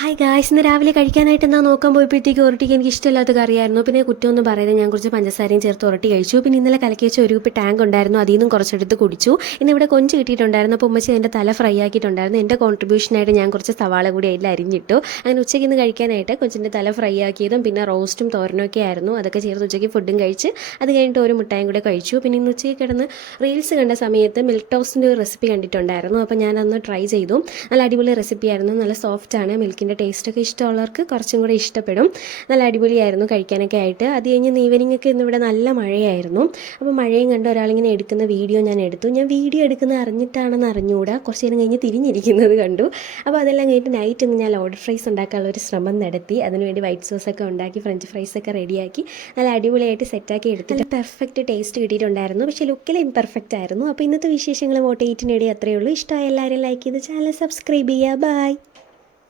Hi guys, ഇന്ന് രാവിലെ കഴിക്കാനായിട്ട് എന്താ നോക്കാൻ പോയപ്പോഴത്തേക്ക് ഒരട്ടിക്ക് എനിക്ക് ഇഷ്ടമില്ലാത്ത കറിയായിരുന്നു. പിന്നെ കുറ്റമൊന്നും പറയുന്നത് ഞാൻ കുറച്ച് പഞ്ചസാരയും ചേർത്ത് ഒരട്ടി കഴിച്ചു. പിന്നെ ഇന്നലെ കലക്കി വെച്ച ഒരു കുപ്പി ടാങ്ക് ഉണ്ടായിരുന്നു, അതിൽ നിന്നും കുറച്ചെടുത്ത് കുടിച്ചു. ഇന്ന് ഇവിടെ കൊഞ്ച് കിട്ടിയിട്ടുണ്ടായിരുന്നു, അപ്പോൾ ഉമ്മച്ചി എൻ്റെ തല ഫ്രൈ ആക്കിയിട്ടുണ്ടായിരുന്നു. എൻ്റെ കോൺട്രിബ്യൂഷനായിട്ട് ഞാൻ കുറച്ച് സവാള കൂടി അതിൽ അരിഞ്ഞിട്ടു. അങ്ങനെ ഉച്ചയ്ക്ക് ഇന്ന് കഴിക്കാനായിട്ട് കൊച്ചിൻ്റെ തല ഫ്രൈ ആക്കിയതും പിന്നെ റോസ്റ്റും തോരനൊക്കെ ആയിരുന്നു. അതൊക്കെ ചേർത്ത് ഉച്ചയ്ക്ക് ഫുഡും കഴിച്ച് അത് കഴിഞ്ഞിട്ട് ഒരു മുട്ടായും കൂടെ കഴിച്ചു. പിന്നെ ഇന്ന് ഉച്ചയ്ക്ക് കിടന്ന് റീൽസ് കണ്ട സമയത്ത് മിൽക്ക് ടോസ്റ്റിൻ്റെ ഒരു റെസിപ്പി കണ്ടിട്ടുണ്ടായിരുന്നു. അപ്പോൾ ഞാനന്ന് ട്രൈ ചെയ്തു. നല്ല അടിപൊളി റെസിപ്പിയായിരുന്നു, നല്ല സോഫ്റ്റാണ്. മിൽക്കിൻ്റെ ടേസ്റ്റൊക്കെ ഇഷ്ടമുള്ളവർക്ക് കുറച്ചും കൂടെ ഇഷ്ടപ്പെടും. നല്ല അടിപൊളിയായിരുന്നു കഴിക്കാനൊക്കെ ആയിട്ട്. അത് കഴിഞ്ഞ് ഈവനിങ് ഒക്കെ ഇന്നിവിടെ നല്ല മഴയായിരുന്നു. അപ്പോൾ മഴയും കണ്ട് ഒരാളിങ്ങനെ എടുക്കുന്ന വീഡിയോ ഞാൻ എടുത്തു. ഞാൻ വീഡിയോ എടുക്കുന്നത് അറിഞ്ഞിട്ടാണെന്ന് അറിഞ്ഞുകൂടാ, കുറച്ച് നേരം കഴിഞ്ഞ് തിരിഞ്ഞിരിക്കുന്നത് കണ്ടു. അപ്പോൾ അതെല്ലാം കഴിഞ്ഞിട്ട് നൈറ്റ് ഇന്ന് ഞാൻ ലോഡഡ് ഫ്രൈസ് ഉണ്ടാക്കാനുള്ള ഒരു ശ്രമം നടത്തി. അതിനുവേണ്ടി വൈറ്റ് സോസൊക്കെ ഉണ്ടാക്കി ഫ്രഞ്ച് ഫ്രൈസൊക്കെ റെഡിയാക്കി നല്ല അടിപൊളിയായിട്ട് സെറ്റാക്കി എടുത്തിട്ട് പെർഫെക്റ്റ് ടേസ്റ്റ് കിട്ടിയിട്ടുണ്ടായിരുന്നു. പക്ഷേ ലുക്കിൽ ഇംപെർഫെക്റ്റ് ആയിരുന്നു. അപ്പോൾ ഇന്നത്തെ വിശേഷങ്ങൾ വോട്ട് 8 അത്രയേ ഉള്ളൂ. ഇഷ്ടമായ എല്ലാവരും ലൈക്ക് ചെയ്ത് ചാനൽ സബ്സ്ക്രൈബ് ചെയ്യുക. ബൈ.